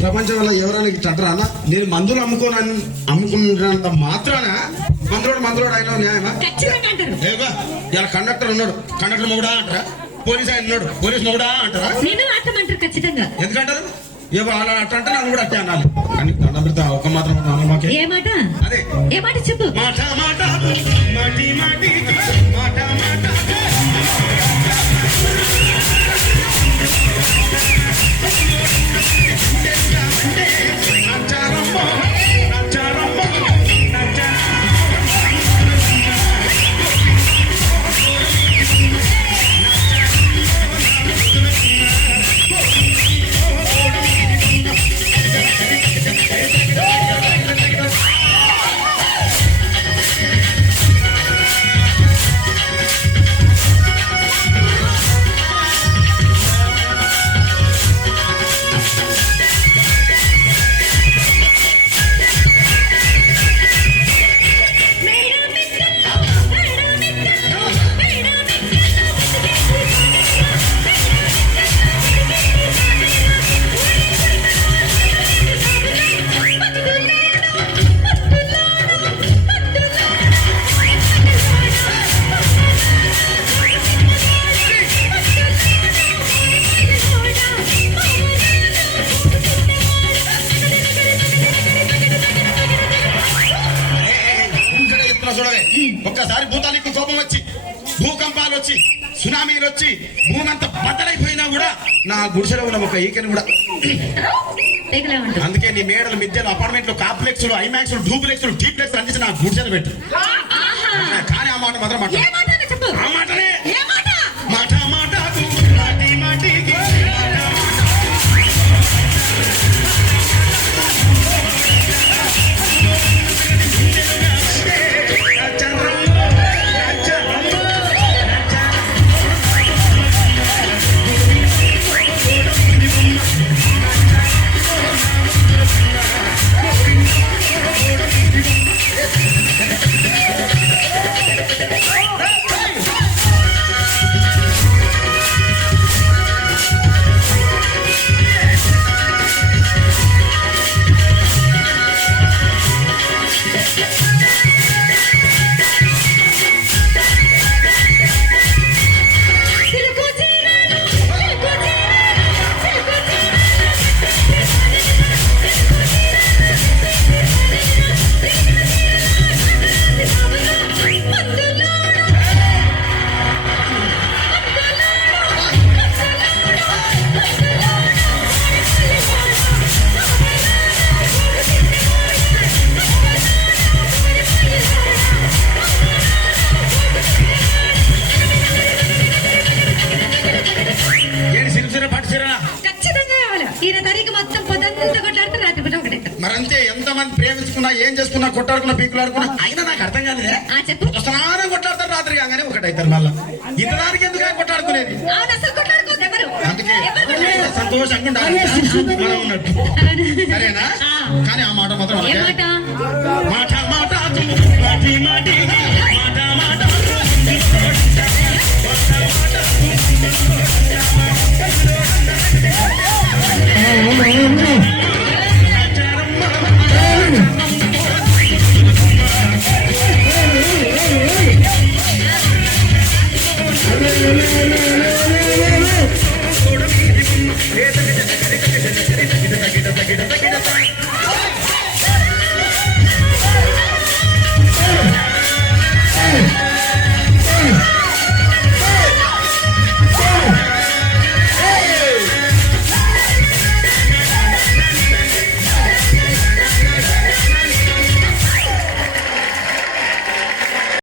ప్రపంచంలో ఎవరైనా ఇట్లా అంటారా అన్న? నేను మందులు అమ్ముకున్నంత మాత్రాన మందులోడు అయినా న్యాయమా? ఏవా ఇలా కండక్టర్ ఉన్నాడు, కండక్టర్ మొగుడా అంటారా? పోలీస్ ఆయన ఉన్నాడు, పోలీస్ మొగుడా అంటారా? ఖచ్చితంగా ఎందుకంటారు? ఏవో అలా అట్లా అంటే నన్ను కూడా అట్టే అనాలి. కానీ దండ ఒక మాత్రం మాకే ఏ మాట? అదే ఏ మాట చెప్పు. మాట మాట మాటి మాటి మాట మాట ఒక్కసారి భూతానికి కోపం వచ్చి, భూకంపాలు వచ్చి, సునామీలు వచ్చి, భూమంతా బద్దలైపోయినా కూడా నా గుడిసెలో ఉన్న ఒక ఈకని కూడా. అందుకే నీ మేడలు, మిద్దెలు, అపార్ట్మెంట్లు, కాంప్లెక్స్, ఐమాక్స్, డూప్లెక్స్, డీప్లెక్స్ అందించి నా గుడిసెలు పెట్టు. కానీ ఆ మాట మాత్రం ఆ మాటనే మాట మాట మాటి మాటికి మరంతే. ఎంతమంది ప్రేమించుకున్నా, ఏం చేసుకున్నా, కొట్టాడుకున్నా, పీకులాడుకున్నా అయినా నాకు అర్థం కాలేదే. స్నానం కొట్లాడతారు రాత్రి కాగానే ఒకటైతారు. మళ్ళా ఇంతదానికి ఎందుకు కొట్టాడుకునేది? అందుకే సంతోషంగా ఉండాలి మనం ఉన్నట్టు. సరేనా? కానీ ఆ మాట మాత్రం మాట మాట మాటి మాటి మాట మాట